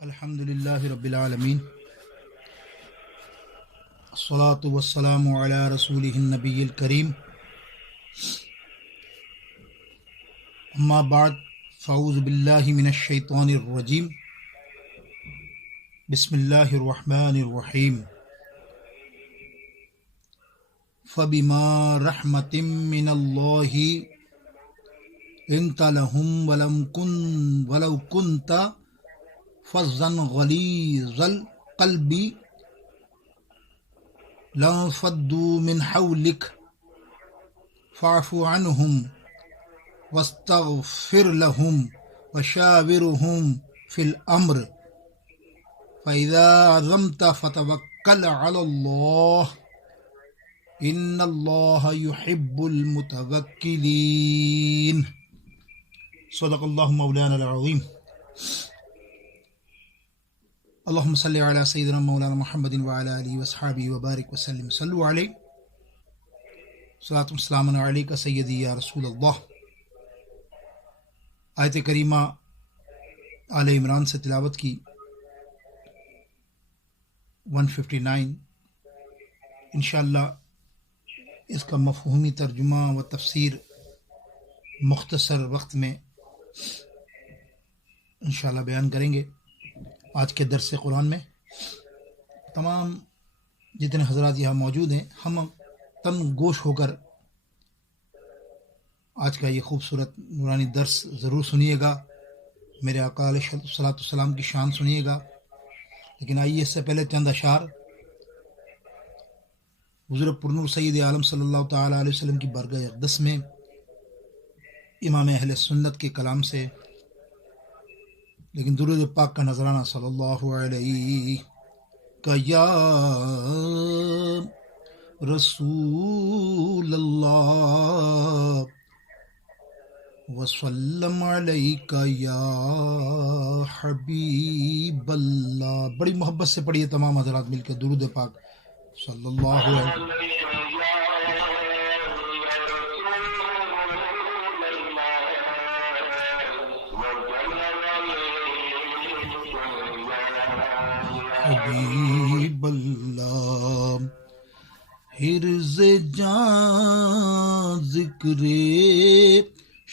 الحمد للہ رب العالمین، الصلاۃ والسلام علی رسولہ النبی الکریم، اما بعد فاعوذ باللہ من الشیطان الرجیم، بسم اللہ الرحمن الرحیم۔ فبما رحمۃ من اللہ لنت لهم ولو كنت فظا غلیظ القلب لانفضوا من حولك فاعف عنهم واستغفر لهم وشاورهم في الأمر فإذا عزمت فتوكل على الله إن الله يحب المتوكلين۔ صدق اللہ مولانا العظیم۔ اللہم صلی علی سیدنا مولانا محمد وعلی آلہ وصحابہ وبارک وسلم۔ صلو علیہ، صلاۃ والسلام علیک سیدی یا رسول اللہ۔ آیت کریمہ آل عمران سے تلاوت کی 159۔ انشاءاللہ اس کا مفہومی ترجمہ و تفسیر مختصر وقت میں انشاءاللہ بیان کریں گے۔ آج کے درس قرآن میں تمام جتنے حضرات یہاں موجود ہیں، ہم تن گوش ہو کر آج کا یہ خوبصورت نورانی درس ضرور سنیے گا۔ میرے آقا علیہ الصلوۃ والسلام کی شان سنیے گا۔ لیکن آئیے اس سے پہلے چند اشعار حضور پرنور سید عالم صلی اللہ تعالیٰ علیہ وسلم کی بارگاہ اقدس میں امام اہل سنت کے کلام سے، لیکن درود پاک کا نذرانہ صلی اللہ علیہ کا یا رسول اللہ وسلم علیک یا حبیب اللہ۔ بڑی محبت سے پڑھیے تمام حضرات مل کے درود پاک صلی اللہ علیہ وسلم۔ حبیب اللہ حرز جان ذکر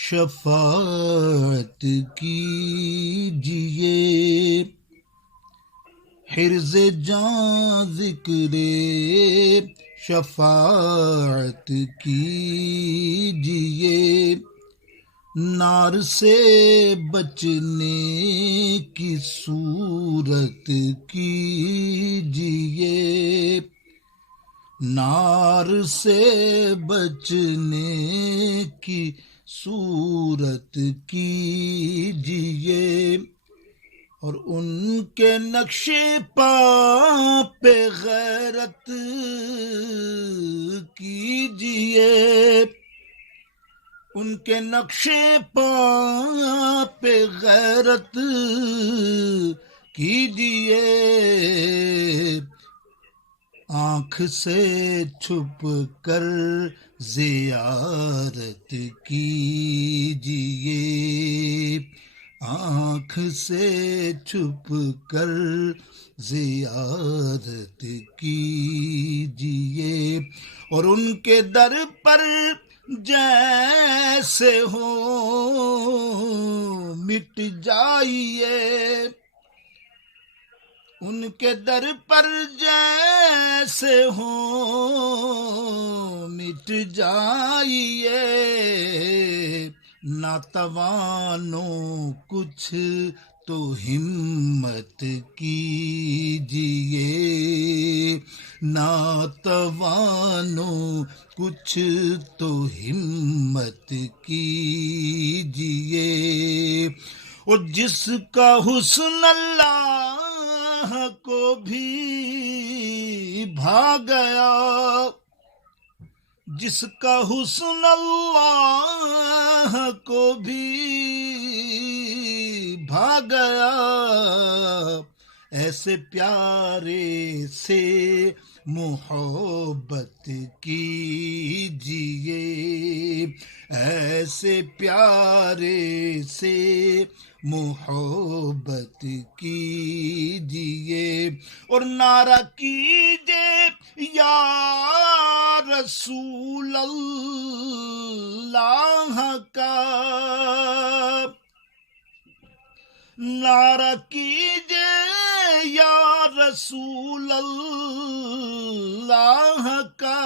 شفاعت کیجئے، حرز جان ذکر شفاعت کیجئے، نار سے بچنے کی صورت کیجئے، نار سے بچنے کی صورت کیجئے، اور ان کے نقش پا پہ غیرت کیجئے، ان کے نقش پا پہ غیرت کیجئے، آنکھ سے چھپ کر زیارت کیجئے، آنکھ سے چھپ کر زیارت کیجئے، اور ان کے در پر جیسے ہو مٹ جائیے، ان کے در پر جیسے ہو مٹ جائیے، ناتوانوں کچھ تو ہمت کیجئے، ناتوانوں کچھ تو ہمت کیجئے، اور جس کا حسن اللہ کو بھی بھا گیا، جس کا حسن اللہ کو بھی بھا گیا، ایسے پیارے سے محبت کیجیے، ایسے پیارے سے محبت کیجیے، اور نعرہ کیجیے یا رسول اللہ کا، نعرہ کیجیے یا رسول اللہ کا،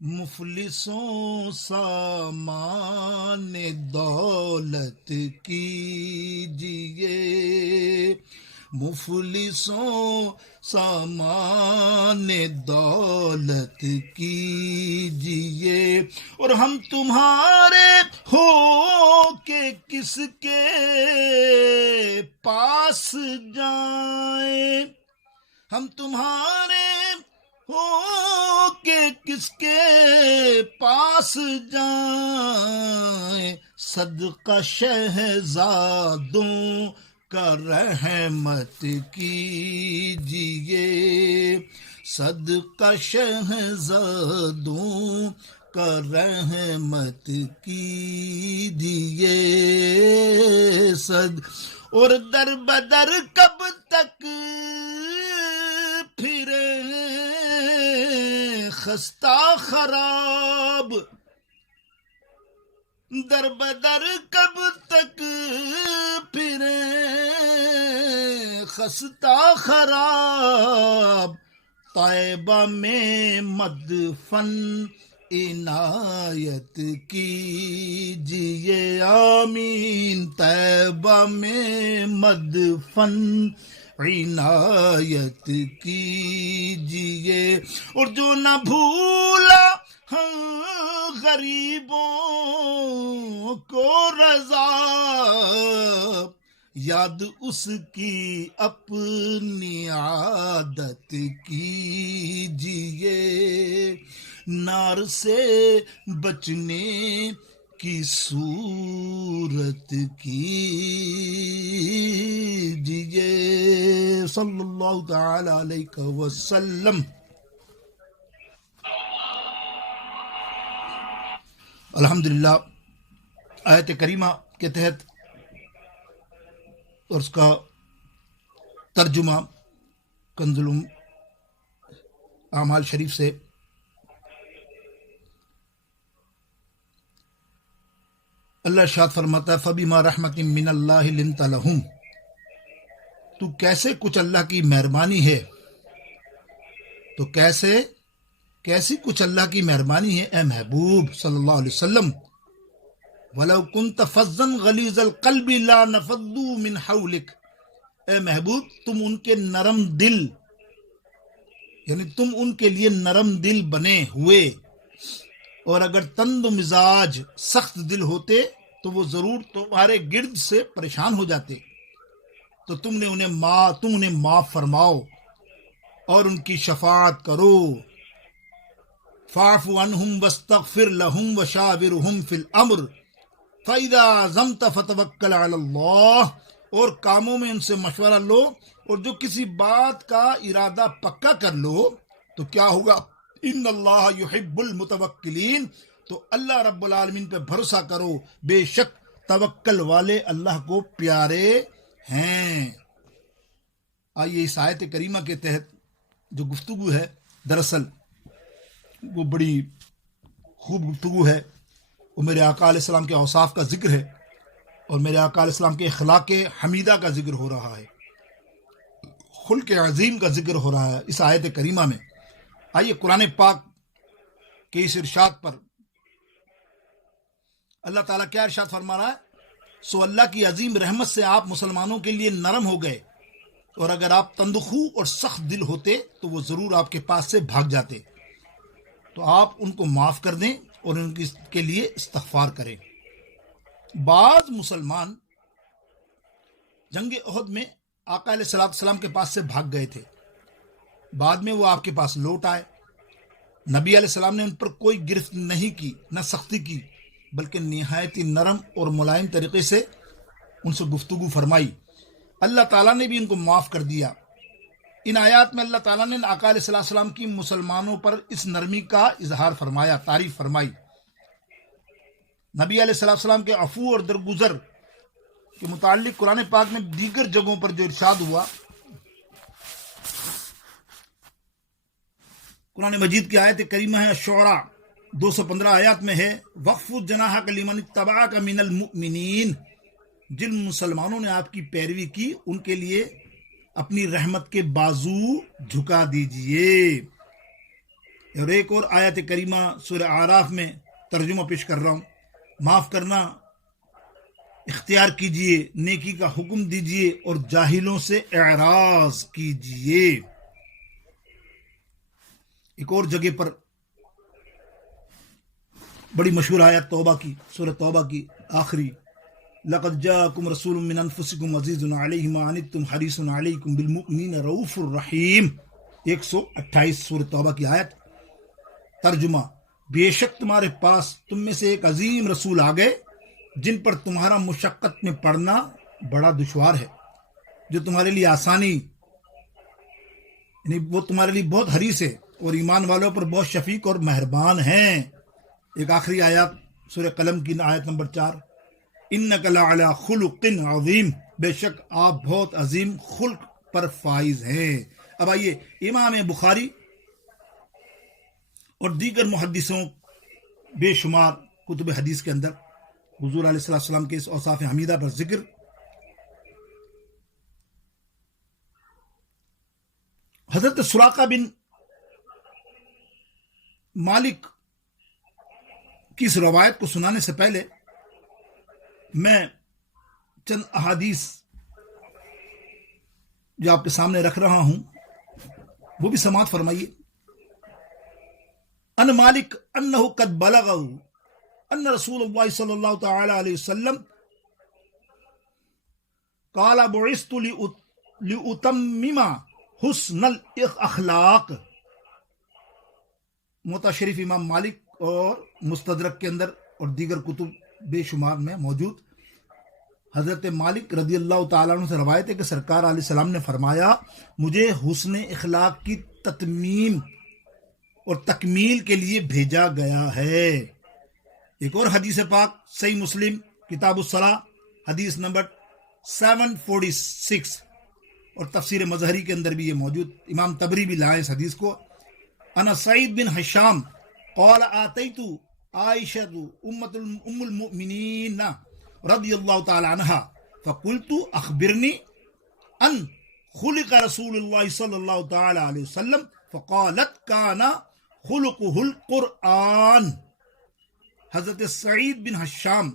مفلسوں سامان دولت کیجیے، مفلسوں سامان دولت کیجیے، اور ہم تمہارے ہو کے کس کے پاس جائیں، ہم تمہارے ہو کے کس کے پاس جائیں، صدقہ شہزادوں کا رحمت کیجیے، صدقہ شہزادوں کا رحمت کیجیے، اور در بدر کب تک پھرے خستہ خراب، در بدر کب تک پھرے خستہ خراب، طیبہ میں مدفن عنایت کیجیے، آمین، طیبہ میں مدفن عنایت کیجیے، اور جو نہ بھولا ہم غریبوں کو رضا، یاد اس کی اپنی عادت کیجیے، نار سے بچنے کی صورت کیجیے، صلی اللہ تعالی علیہ وسلم۔ الحمدللہ، آیت کریمہ کے تحت اور اس کا ترجمہ کنز اعمال شریف سے اللہ ارشاد فرماتا ہے، فَبِمَا رَحْمَةٍ مِّنَ اللَّهِ لِنْتَ لَهُمْ، تو کچھ اللہ کی مہربانی ہے، تو کیسی کچھ اللہ کی مہربانی ہے اے محبوب صلی اللہ علیہ وسلم، وَلَوْ كُنْتَ فَظًّا غَلِيظَ الْقَلْبِ لَانفَضُّوا مِنْ حَوْلِكَ، اے محبوب تم ان کے نرم دل، یعنی تم ان کے لیے نرم دل بنے ہوئے، اور اگر تند و مزاج سخت دل ہوتے تو وہ ضرور تمہارے گرد سے پریشان ہو جاتے، تو تم انہیں معاف فرماؤ اور ان کی شفاعت کرو، فاعف عنہم واستغفر لہم وشاورہم فی الامر فاذا عزمت فتوکل علی اللہ، اور کاموں میں ان سے مشورہ لو، اور جو کسی بات کا ارادہ پکا کر لو تو کیا ہوگا، ان اللہ یحب المتوکلین، تو اللہ رب العالمین پہ بھروسہ کرو، بے شک توکل والے اللہ کو پیارے ہیں۔ آئیے اس آیت کریمہ کے تحت جو گفتگو ہے، دراصل وہ بڑی خوب گفتگو ہے، وہ میرے آقا علیہ السلام کے اوصاف کا ذکر ہے، اور میرے آقا علیہ السلام کے اخلاق حمیدہ کا ذکر ہو رہا ہے، خلق عظیم کا ذکر ہو رہا ہے اس آیت کریمہ میں۔ آئیے قرآن پاک کے اس ارشاد پر اللہ تعالیٰ کیا ارشاد فرما رہا ہے، سو اللہ کی عظیم رحمت سے آپ مسلمانوں کے لیے نرم ہو گئے، اور اگر آپ تندخو اور سخت دل ہوتے تو وہ ضرور آپ کے پاس سے بھاگ جاتے، تو آپ ان کو معاف کر دیں اور ان کے لیے استغفار کریں۔ بعض مسلمان جنگ احد میں آقا علیہ السلام کے پاس سے بھاگ گئے تھے، بعد میں وہ آپ کے پاس لوٹ آئے، نبی علیہ السلام نے ان پر کوئی گرفت نہیں کی، نہ سختی کی، بلکہ نہایت نرم اور ملائم طریقے سے ان سے گفتگو فرمائی۔ اللہ تعالیٰ نے بھی ان کو معاف کر دیا۔ ان آیات میں اللہ تعالیٰ نے آقا علیہ السلام کی مسلمانوں پر اس نرمی کا اظہار فرمایا، تعریف فرمائی۔ نبی علیہ السلام کے عفو اور درگزر کے متعلق قرآن پاک میں دیگر جگہوں پر جو ارشاد ہوا، قرآن مجید کی آیت کریمہ ہے الشعراء 215 آیات میں ہے وَخْفِضْ جَنَاحَكَ لِمَنِ اتَّبَعَكَ مِنَ الْمُؤْمِنِينَ، جن مسلمانوں نے آپ کی پیروی کی ان کے لیے اپنی رحمت کے بازو جھکا دیجئے۔ اور ایک اور آیت کریمہ سورہ اعراف میں ترجمہ پیش کر رہا ہوں، معاف کرنا اختیار کیجئے، نیکی کا حکم دیجئے اور جاہلوں سے اعراض کیجئے۔ ایک اور جگہ پر بڑی مشہور آیت توبہ کی، سورہ توبہ کی آخری، لَقَدْ جَاءَكُمْ رَسُولٌ مِّنْ أَنفُسِكُمْ عَزِيزٌ عَلَيْهِ مَا عَنِتُّمْ حَرِيصٌ عَلَيْكُمْ بِالْمُؤْمِنِينَ رَءُوفٌ رَحِيمٌ، 128 سورہ توبہ کی آیت۔ ترجمہ، بے شک تمہارے پاس تم میں سے ایک عظیم رسول آ گئے جن پر تمہارا مشقت میں پڑنا بڑا دشوار ہے، جو تمہارے لیے آسانی، یعنی وہ تمہارے لیے بہت حریص ہے اور ایمان والوں پر بہت شفیق اور مہربان ہیں۔ ایک آخری آیات سورہ قلم کی آیت نمبر 4، اِنَّكَ لَعَلَىٰ خُلُقٍ عَظِيمٍ، بے شک آپ بہت عظیم خلق پر فائز ہیں۔ اب آئیے امام بخاری اور دیگر محدثوں بے شمار کتب حدیث کے اندر حضور علیہ السلام کے اس اوصاف حمیدہ پر ذکر۔ حضرت سراقہ بن مالک کی اس روایت کو سنانے سے پہلے میں چند احادیث جو آپ کے سامنے رکھ رہا ہوں وہ بھی سماعت فرمائیے۔ ان مالک انہ قد بلغہ ان رسول اللہ صلی اللہ تعالی علیہ وسلم قال بعثت لأتمم حسن الاخلاق۔ متشرف امام مالک اور مستدرک کے اندر اور دیگر کتب بے شمار میں موجود حضرت مالک رضی اللہ تعالیٰ عنہ سے روایت ہے کہ سرکار علیہ السلام نے فرمایا مجھے حسن اخلاق کی تتمیم اور تکمیل کے لیے بھیجا گیا ہے۔ ایک اور حدیث پاک صحیح مسلم کتاب الصلاۃ حدیث نمبر 746 اور تفسیر مظہری کے اندر بھی یہ موجود، امام طبری بھی لائے اس حدیث کو۔ انا سعید بن حشام قال آتیت عائشہ ام المؤمنین رضی اللہ تعالی عنہ فقلت اخبرنی ان خلق رسول اللہ صلی اللہ تعالی علیہ وسلم فقالت کان خلقہ القرآن۔ حضرت سعید بن حشام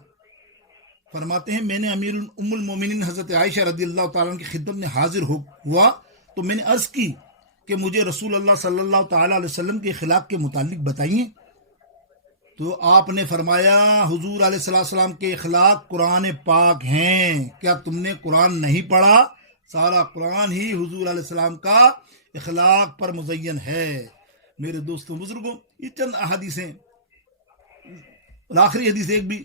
فرماتے ہیں میں نے امیر ام المومنین حضرت عائشہ رضی اللہ تعالیٰ عنہ کی خدمت میں حاضر ہوا تو میں نے عرض کی کہ مجھے رسول اللہ صلی اللہ تعالیٰ علیہ وسلم کے اخلاق کے متعلق بتائیے، تو آپ نے فرمایا حضور علیہ السلام کے اخلاق قرآن پاک ہیں، کیا تم نے قرآن نہیں پڑھا؟ سارا قرآن ہی حضور علیہ السلام کا اخلاق پر مزین ہے۔ میرے دوستوں بزرگوں، یہ چند احادیثیں اور آخری حدیث ایک بھی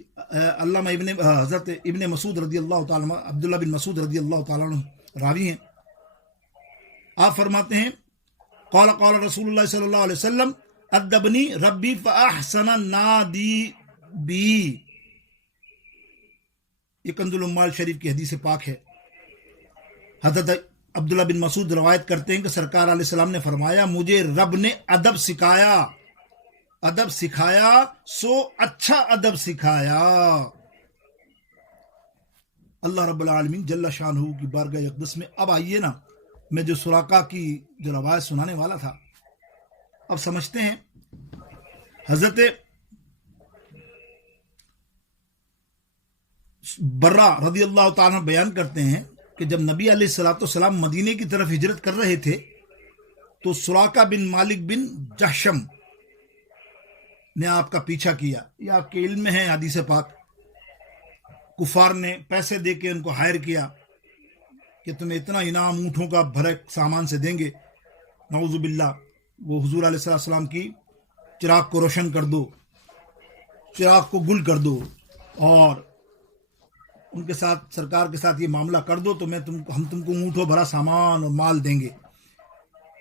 علامہ حضرت ابن مسعود رضی اللہ تعالیٰ عنہ، عبداللہ بن مسعود رضی اللہ تعالیٰ عنہ راوی ہیں۔ آپ فرماتے ہیں قال قال رسول اللہ صلی اللہ علیہ وسلم ادبنی ربی فاحسن نادی بی۔ یہ کنز العمال شریف کی حدیث پاک ہے۔ حضرت عبداللہ بن مسعود روایت کرتے ہیں کہ سرکار علیہ السلام نے فرمایا مجھے رب نے ادب سکھایا سو اچھا ادب سکھایا۔ اللہ رب العالمین جل شانہ کی بارگاہ اقدس میں اب آئیے نا، میں جو سراقہ کی جو روایت سنانے والا تھا اب سمجھتے ہیں۔ حضرت برہ رضی اللہ تعالیٰ بیان کرتے ہیں کہ جب نبی علیہ الصلوۃ والسلام مدینے کی طرف ہجرت کر رہے تھے تو سراقہ بن مالک بن جحشم نے آپ کا پیچھا کیا۔ یہ آپ کے علم میں ہے حدیث پاک۔ کفار نے پیسے دے کے ان کو ہائر کیا کہ تمہیں اتنا انعام اونٹوں کا بھرے سامان سے دیں گے، نعوذ باللہ وہ حضور علیہ السلام کی چراغ کو روشن کر دو، چراغ کو گل کر دو اور ان کے ساتھ سرکار کے ساتھ یہ معاملہ کر دو تو ہم تم کو اونٹوں بھرا سامان اور مال دیں گے.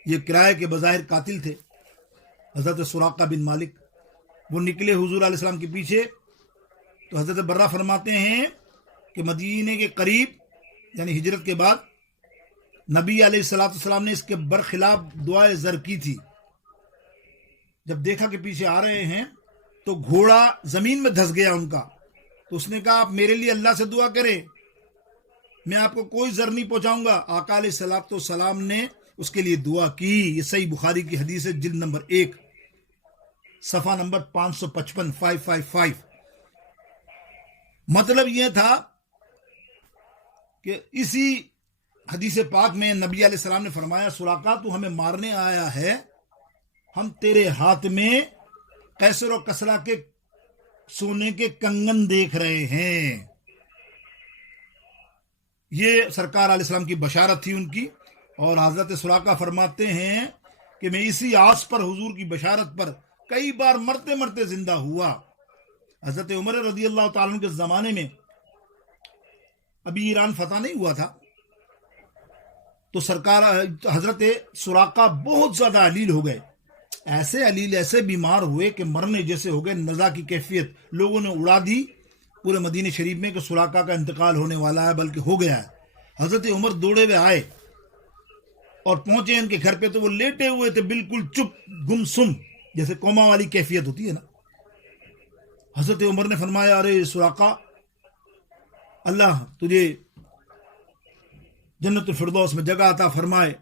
یہ کرائے کے بظاہر قاتل تھے حضرت سراقہ بن مالک. وہ نکلے حضور علیہ السلام کے پیچھے تو حضرت برہ فرماتے ہیں کہ مدینے کے قریب یعنی ہجرت کے بعد نبی علیہ السلام نے اس کے برخلاف دعائے زر کی تھی. جب دیکھا کہ پیچھے آ رہے ہیں تو گھوڑا زمین میں دھس گیا ان کا. تو اس نے کہا آپ میرے لیے اللہ سے دعا کریں, میں آپ کو کوئی زر نہیں پہنچاؤں گا. آقا علیہ السلام نے اس کے لیے دعا کی. یہ صحیح بخاری کی حدیث ہے, جلد نمبر 1 صفحہ نمبر 555 555. مطلب یہ تھا کہ اسی حدیث پاک میں نبی علیہ السلام نے فرمایا سراقہ تو ہمیں مارنے آیا ہے, ہم تیرے ہاتھ میں قیصر و کسریٰ کے سونے کے کنگن دیکھ رہے ہیں. یہ سرکار علیہ السلام کی بشارت تھی ان کی. اور حضرت سراقہ فرماتے ہیں کہ میں اسی آس پر حضور کی بشارت پر کئی بار مرتے مرتے زندہ ہوا. حضرت عمر رضی اللہ تعالیٰ عنہ کے زمانے میں ابھی ایران فتح نہیں ہوا تھا تو سرکار حضرت سراقہ بہت زیادہ علیل ہو گئے. ایسے علیل, ایسے بیمار ہوئے کہ مرنے جیسے ہو گئے. نزا کی کیفیت لوگوں نے اڑا دی پورے مدینہ شریف میں کہ سراقہ کا انتقال ہونے والا ہے, بلکہ ہو گیا ہے. حضرت عمر دوڑے ہوئے آئے اور پہنچے ان کے گھر پہ تو وہ لیٹے ہوئے تھے بالکل چپ گمسم, جیسے کوما والی کیفیت ہوتی ہے نا. حضرت عمر نے فرمایا ارے سراقہ اللہ تجھے جنت الفردوس میں جگہ عطا فرمائے,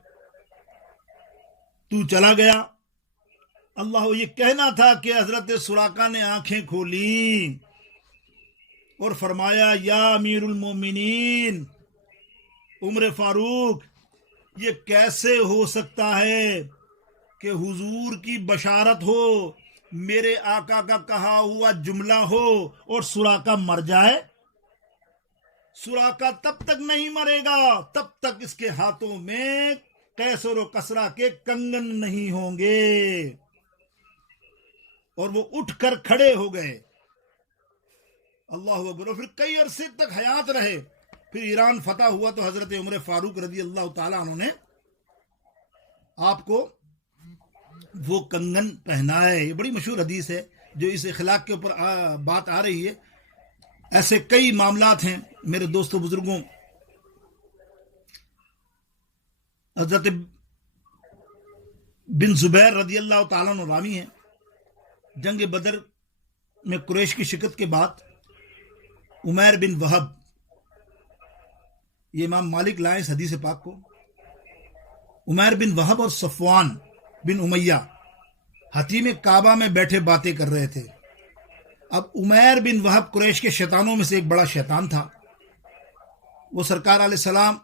تو چلا گیا. اللہ یہ کہنا تھا کہ حضرت سراقہ نے آنکھیں کھولی اور فرمایا یا امیر المومنین عمر فاروق, یہ کیسے ہو سکتا ہے کہ حضور کی بشارت ہو, میرے آقا کا کہا ہوا جملہ ہو اور سراقہ مر جائے. سراقہ تب تک نہیں مرے گا تب تک اس کے ہاتھوں میں قیصر و کسریٰ کے کنگن نہیں ہوں گے. اور وہ اٹھ کر کھڑے ہو گئے. اللہ اکبر. اور پھر کئی عرصے تک حیات رہے. پھر ایران فتح ہوا تو حضرت عمر فاروق رضی اللہ تعالیٰ عنہ نے آپ کو وہ کنگن پہنائے. یہ بڑی مشہور حدیث ہے جو اس اخلاق کے اوپر بات آ رہی ہے. ایسے کئی معاملات ہیں میرے دوستوں بزرگوں. حضرت بن زبیر رضی اللہ تعالیٰ عنہ راوی ہیں. جنگ بدر میں قریش کی شکست کے بعد عمیر بن وہب, یہ امام مالک لائے اس حدیث پاک کو, عمیر بن وہب اور صفوان بن امیہ حتیم کعبہ میں بیٹھے باتیں کر رہے تھے. اب عمیر بن وہب قریش کے شیطانوں میں سے ایک بڑا شیطان تھا. وہ سرکار علیہ السلام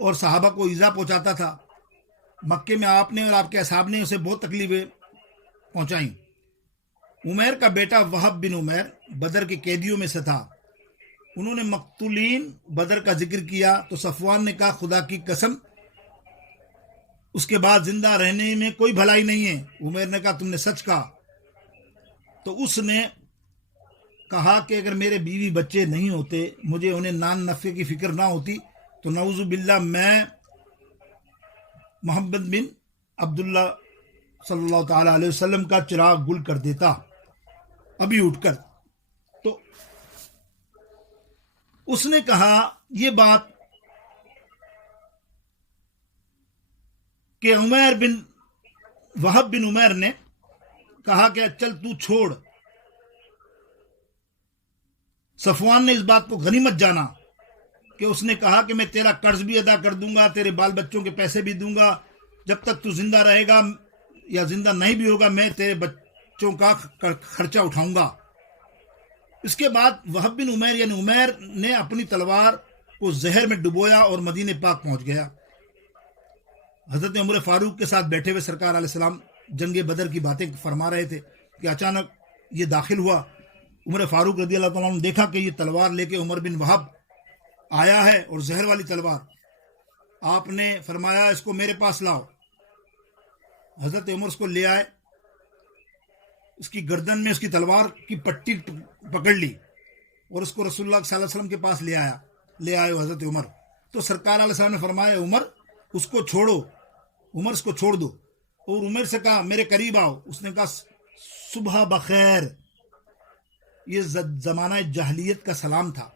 اور صحابہ کو ایذا پہنچاتا تھا. مکے میں آپ نے اور آپ کے اصحاب نے اسے بہت تکلیفیں پہنچائیں. عمیر کا بیٹا وہب بن عمیر بدر کے قیدیوں میں سے تھا. انہوں نے مقتولین بدر کا ذکر کیا تو صفوان نے کہا خدا کی قسم اس کے بعد زندہ رہنے میں کوئی بھلائی نہیں ہے. عمیر نے کہا تم نے سچ کہا. تو اس نے کہا کہ اگر میرے بیوی بچے نہیں ہوتے, مجھے انہیں نان نفع کی فکر نہ ہوتی تو نعوذ باللہ میں محمد بن عبداللہ صلی اللہ تعالی علیہ وسلم کا چراغ گل کر دیتا ابھی اٹھ کر. تو اس نے کہا یہ بات کہ عمیر بن وہب بن عمیر نے کہا کہ چل تو چھوڑ. صفوان نے اس بات کو غنیمت جانا کہ اس نے کہا کہ میں تیرا قرض بھی ادا کر دوں گا, تیرے بال بچوں کے پیسے بھی دوں گا, جب تک تو زندہ رہے گا یا زندہ نہیں بھی ہوگا میں تیرے بچوں کا خرچہ اٹھاؤں گا. اس کے بعد وہب بن عمیر یعنی عمیر نے اپنی تلوار کو زہر میں ڈبویا اور مدینہ پاک پہنچ گیا. حضرت عمر فاروق کے ساتھ بیٹھے ہوئے سرکار علیہ السلام جنگ بدر کی باتیں فرما رہے تھے کہ اچانک یہ داخل ہوا. عمر فاروق رضی اللہ تعالیٰ نے دیکھا کہ یہ تلوار لے کے عمر بن وہب آیا ہے اور زہر والی تلوار. آپ نے فرمایا اس کو میرے پاس لاؤ. حضرت عمر اس کو لے آئے, اس کی گردن میں اس کی تلوار کی پٹی پکڑ لی اور اس کو رسول اللہ صلی اللہ علیہ وسلم کے پاس لے آئے حضرت عمر. تو سرکار علیہ السلام نے فرمایا عمر اس کو چھوڑو، عمر اس کو چھوڑ دو. اور عمر سے کہا میرے قریب آؤ. اس نے کہا صبح بخیر. یہ زمانہ جاہلیت کا سلام تھا.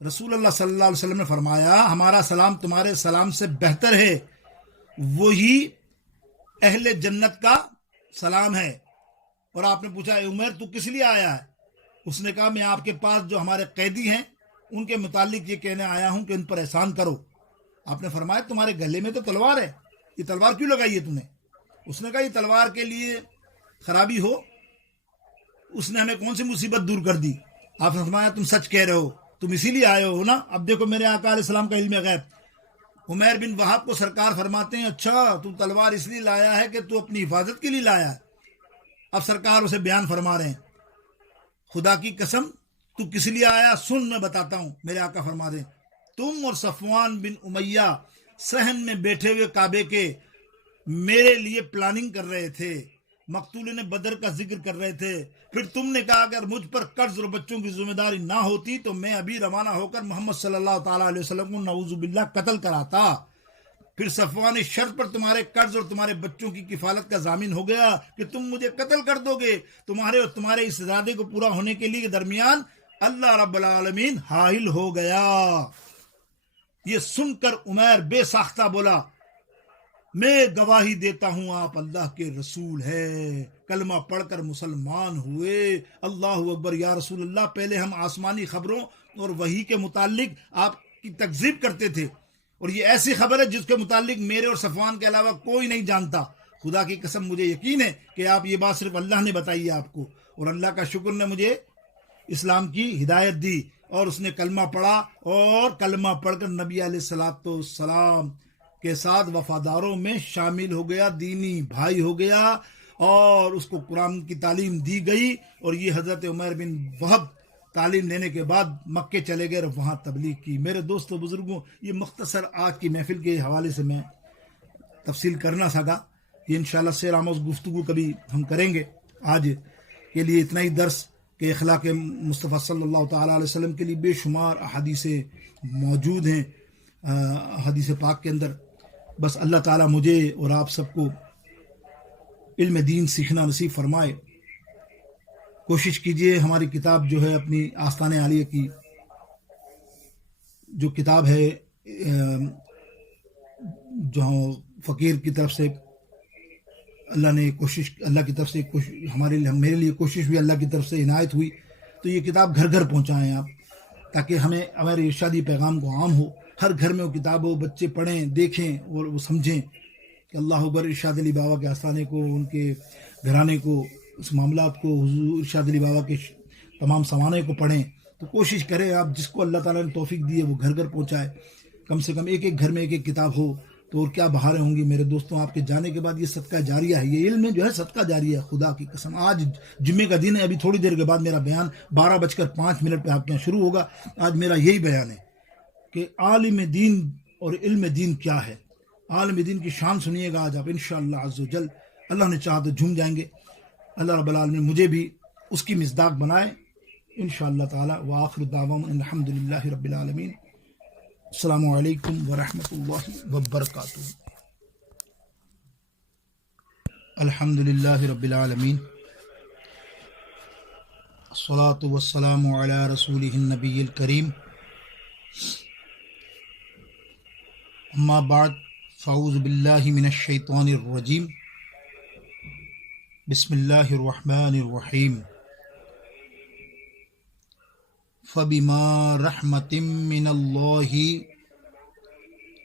رسول اللہ صلی اللہ علیہ وسلم نے فرمایا ہمارا سلام تمہارے سلام سے بہتر ہے، وہی اہل جنت کا سلام ہے. اور آپ نے پوچھا اے عمر تو کس لیے آیا ہے؟ اس نے کہا میں آپ کے پاس جو ہمارے قیدی ہیں ان کے متعلق یہ کہنے آیا ہوں کہ ان پر احسان کرو. آپ نے فرمایا تمہارے گلے میں تو تلوار ہے، یہ تلوار کیوں لگائی ہے تم نے؟ اس نے کہا یہ تلوار کے لیے خرابی ہو، اس نے ہمیں کون سی مصیبت دور کر دی؟ آپ نے فرمایا تم سچ کہہ رہے ہو، تم اسی لیے آئے ہو نا. اب دیکھو میرے آقا علیہ السلام کا علم غیب. عمیر بن وہاب کو سرکار فرماتے ہیں اچھا تو تلوار اس لیے لایا ہے کہ تو اپنی حفاظت کے لیے لایا ہے. اب سرکار اسے بیان فرما رہے ہیں خدا کی قسم تو کس لیے آیا سن میں بتاتا ہوں. میرے آقا فرما دیں تم اور صفوان بن امیہ صحن میں بیٹھے ہوئے کعبے کے میرے لیے پلاننگ کر رہے تھے، مقتولین بدر کا ذکر کر رہے تھے. پھر تم نے کہا اگر مجھ پر قرض اور بچوں کی ذمہ داری نہ ہوتی تو میں ابھی روانہ ہو کر محمد صلی اللہ تعالیٰ علیہ وسلم کو نعوذ باللہ قتل کراتا. پھر صفوان اس شرط پر تمہارے قرض اور تمہارے بچوں کی کفالت کا ضامن ہو گیا کہ تم مجھے قتل کر دو گے. تمہارے اور تمہارے اس ارادے کو پورا ہونے کے لیے درمیان اللہ رب العالمین حائل ہو گیا. یہ سن کر عمیر بے ساختہ بولا میں گواہی دیتا ہوں آپ اللہ کے رسول ہے. کلمہ پڑھ کر مسلمان ہوئے. اللہ اکبر یا رسول اللہ. پہلے ہم آسمانی خبروں اور وحی کے متعلق آپ کی تکذیب کرتے تھے، اور یہ ایسی خبر ہے جس کے متعلق میرے اور صفوان کے علاوہ کوئی نہیں جانتا. خدا کی قسم مجھے یقین ہے کہ آپ یہ بات صرف اللہ نے بتائی ہے آپ کو، اور اللہ کا شکر نے مجھے اسلام کی ہدایت دی. اور اس نے کلمہ پڑھا، اور کلمہ پڑھ کر نبی علیہ السلام کے ساتھ وفاداروں میں شامل ہو گیا، دینی بھائی ہو گیا، اور اس کو قرآن کی تعلیم دی گئی. اور یہ حضرت عمیر بن وہب تعلیم لینے کے بعد مکے چلے گئے اور وہاں تبلیغ کی. میرے دوستوں بزرگوں یہ مختصر آج کی محفل کے حوالے سے میں تفصیل کرنا سکا. یہ انشاءاللہ سیر آموز گفتگو کبھی ہم کریں گے. آج کے لیے اتنا ہی درس کہ اخلاق مصطفیٰ صلی اللہ تعالیٰ علیہ وسلم کے لیے بے شمار احادیث موجود ہیں حدیث پاک کے اندر. بس اللہ تعالیٰ مجھے اور آپ سب کو علم دین سیکھنا نصیب فرمائے. کوشش کیجئے ہماری کتاب جو ہے اپنی آستان عالیہ کی جو کتاب ہے جو فقیر کی طرف سے اللہ نے کوشش اللہ کی طرف سے میرے لیے کوشش بھی اللہ کی طرف سے عنایت ہوئی. تو یہ کتاب گھر گھر پہنچائیں آپ، تاکہ ہمارے ارشادی پیغام کو عام ہو. ہر گھر میں وہ کتاب ہو، بچے پڑھیں، دیکھیں اور وہ سمجھیں کہ اللہ اکبر. ارشاد علی بابا کے آستانے کو، ان کے گھرانے کو، اس معاملات کو، حضور ارشاد علی بابا کے تمام سوانے کو پڑھیں. تو کوشش کریں آپ جس کو اللہ تعالیٰ نے توفیق دی ہے وہ گھر گھر پہنچائے. کم سے کم ایک گھر میں ایک کتاب ہو تو اور کیا بہاریں ہوں گی. میرے دوستوں آپ کے جانے کے بعد یہ صدقہ جاریہ ہے. یہ علم جو ہے صدقہ جاریہ ہے. خدا کی قسم آج جمعے کا دن ہے. ابھی تھوڑی دیر کے بعد میرا بیان 12:05 پہ آپ کے یہاں شروع ہوگا. آج میرا یہی بیان ہے کہ عالم دین اور علم دین کیا ہے. عالم دین کی شان سنیے گا آج آپ انشاءاللہ عز و جل. اللہ نے چاہا تو جھوم جائیں گے. اللہ رب العالمین مجھے بھی اس کی مصداق بنائے انشاءاللہ تعالی. وآخر دعوانا الحمدللہ رب العالمین. السلام علیکم ورحمۃ اللہ وبرکاتہ. الحمدللہ رب العالمین، الصلاۃ والسلام علی رسولہ النبی الکریم. اما بعد فاعوذ باللہ من الشیطان الرجیم. بسم اللہ الرحمن الرحیم. فبما رحمت من اللہ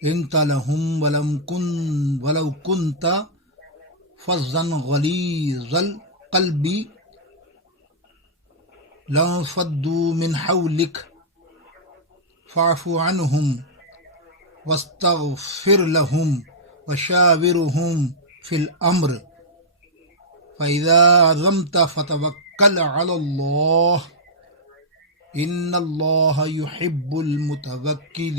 انت لهم ولو كنت فظا غلیظ القلب لانفضوا من حولك فاعف عنهم واستغفر لهم وشاورهم في الأمر فإذا عزمت فتوكل على الله إن الله يحب المتوكلين.